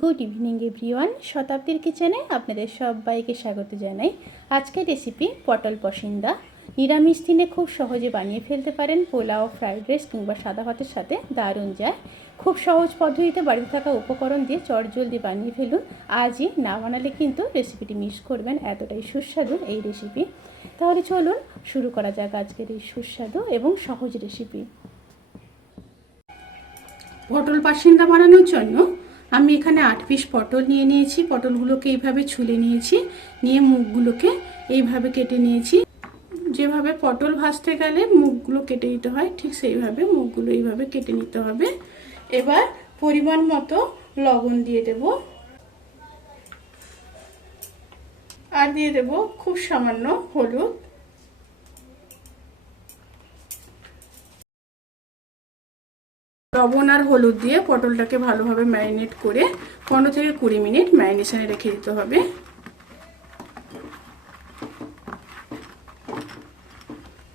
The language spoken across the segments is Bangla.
গুড ইভিনিং এভরিওয়ান শতাব্দীর কিচেনে আপনাদের সবাইকে স্বাগত জানাই। আজকের রেসিপি পটল পসিন্দা। নিরামিষ দিনে খুব সহজে বানিয়ে ফেলতে পারেন পোলাও ফ্রাইড রাইস কিংবা সাদা ভাতের সাথে দারুণ যায়। খুব সহজ পদ্ধতিতে বাড়িতে থাকা উপকরণ দিয়ে চটজলদি বানিয়ে ফেলুন। আজই না বানালে কিন্তু রেসিপিটি মিস করবেন, এতটাই সুস্বাদু এই রেসিপি তাহলে চলুন শুরু করা যাক আজকের এই সুস্বাদু এবং সহজ রেসিপি পটল পাসিন্দা বানানোর জন্য আমি এখানে আট পিস পটল নিয়ে নিয়েছি। পটলগুলোকে এইভাবে ছুলে নিয়েছি। নিয়ে মুখগুলোকে এইভাবে কেটে নিয়েছি। যেভাবে পটল ভাজতে গেলে মুখগুলো কেটে নিতে হয়, ঠিক সেইভাবে মুখগুলো এইভাবে কেটে নিতে হবে। এবার পরিমাণ মতো লবণ দিয়ে দেব। আর দিয়ে দেব খুব সামান্য হলুদ। লবণ আর হলুদ দিয়ে পটলটাকে ভালোভাবে ম্যারিনেট করে পনেরো থেকে কুড়ি মিনিট ম্যারিনেশনে রেখে দিতে হবে।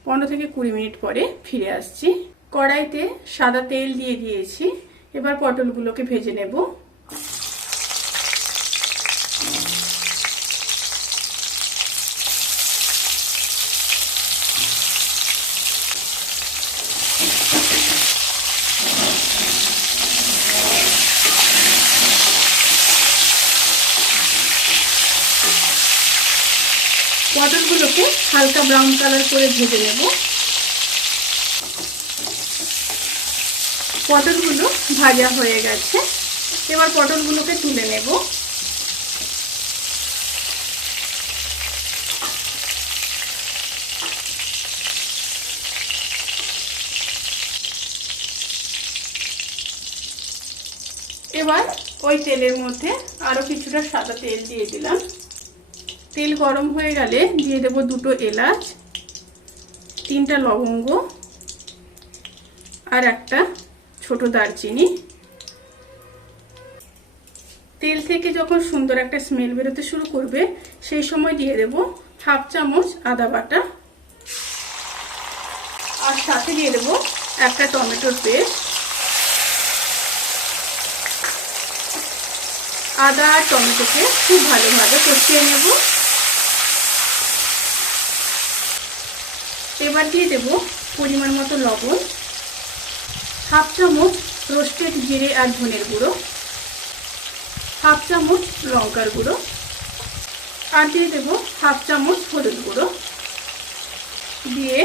পনেরো থেকে কুড়ি মিনিট পরে ফিরে আসছি। কড়াইতে সাদা তেল দিয়ে দিয়েছি। এবার পটলগুলোকে ভেজে নেব। পটলগুলোকে হালকা ব্রাউন কালার করে ভেজে নেব। পটলগুলো ভাজা হয়ে গেছে। এবার পটলগুলোকে তুলে নেব। এবার ওই তেলের মধ্যে আরও কিছুটা সাদা তেল দিয়ে দিলাম। তেল গরম হয়ে গেলে দিয়ে দেব দুটো এলাচ, তিনটা লবঙ্গ আর একটা ছোট দারচিনি। তেল থেকে যখন সুন্দর একটা স্মেল বেরোতে শুরু করবে, সেই সময় দিয়ে দেব হাফ চামচ আদা বাটা আর সাথে দিয়ে দেব একটা টমেটোর পেস্ট। আদা আর টমেটোকে খুব ভালোভাবে কষিয়ে নেব। এবার দিয়ে দেব পরিমাণ মতো লবণ, হাফ চামচ রোস্টেড জিরে আর ধনের গুঁড়ো, হাফ চামচ লঙ্কার গুঁড়ো আর দিয়ে দেব হাফ চামচ হলুদ গুঁড়ো। দিয়ে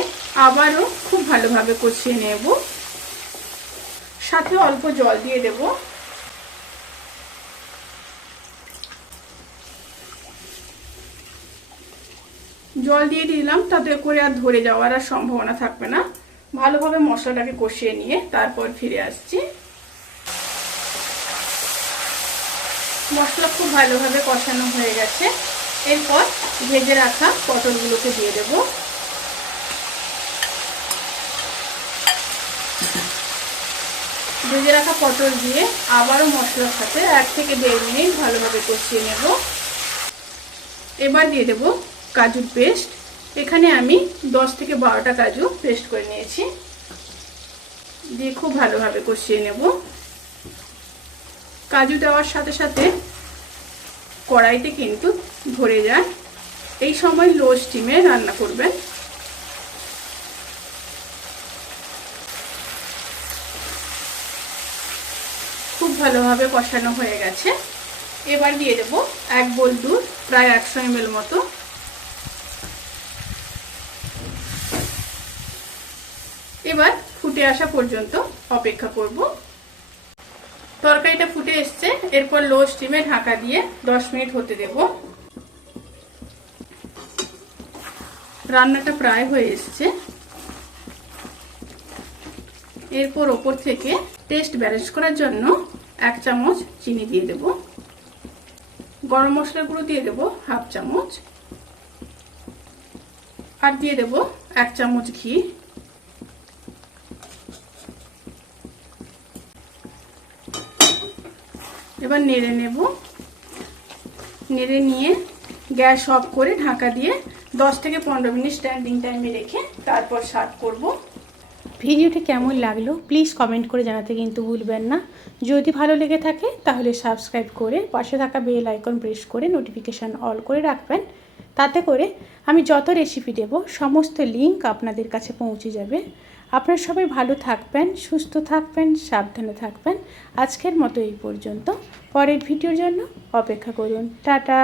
আবারও খুব ভালোভাবে কষিয়ে নেব। সাথে অল্প জল দিয়ে দেবো। জল দিয়ে দিলাম, তাতে করে আর ধরে যাওয়ার আর সম্ভাবনা থাকবে না। ভালোভাবে মশলাটাকে কষিয়ে নিয়ে তারপর ফিরে আসছি। মশলা খুব ভালোভাবে কষানো হয়ে গেছে। এরপর ভেজে রাখা পটলগুলোকে দিয়ে দেব। ভেজে রাখা পটল দিয়ে আবারও মশলার সাথে এক থেকে দেড় মিনিট ভালোভাবে কষিয়ে নেব। এবার দিয়ে দেবো কাজুর পেস্ট। এখানে আমি দশ থেকে বারোটা কাজু পেস্ট করে নিয়েছি। দিয়ে খুব ভালোভাবে কষিয়ে নেব। কাজু দেওয়ার সাথে সাথে কড়াইতে কিন্তু ধরে যায়। এই সময় লো স্টিমে রান্না করবেন। খুব ভালোভাবে কষানো হয়ে গেছে। এবার দিয়ে দেবো এক বোল দুধ, প্রায় একশো এম মতো। এবার ফুটে আসা পর্যন্ত অপেক্ষা করব। তরকারিটা ফুটে এসছে, এরপর লো স্টিমে ঢাকা দিয়ে দশ মিনিট হতে দেব। রান্নাটা প্রায় হয়ে এসছে। এরপর ওপর থেকে টেস্ট ব্যালেন্স করার জন্য এক চামচ চিনি দিয়ে দেব। গরম মশলা গুঁড়ো দিয়ে দেব হাফ চামচ। আর দিয়ে দেব এক চামচ ঘি। এবার নেড়ে নেব। নেড়ে নিয়ে গ্যাস অফ করে ঢাকা দিয়ে দশ থেকে পনেরো মিনিট স্ট্যান্ডিং টাইমে রেখে তারপর সার্ভ করব। ভিডিওটি কেমন লাগল প্লিজ কমেন্ট করে জানাতে কিন্তু ভুলবেন না। যদি ভালো লেগে থাকে তাহলে সাবস্ক্রাইব করে পাশে থাকা বেল আইকন প্রেস করে নোটিফিকেশান অল করে রাখবেন। তাতে করে আমি যত রেসিপি দেব, সমস্ত লিঙ্ক আপনাদের কাছে পৌঁছে যাবে। আপনারা সবাই ভালো থাকবেন, সুস্থ থাকবেন, সাবধানে থাকবেন। আজকের মতো এই পর্যন্ত। পরের ভিডিওর জন্য অপেক্ষা করুন। টাটা!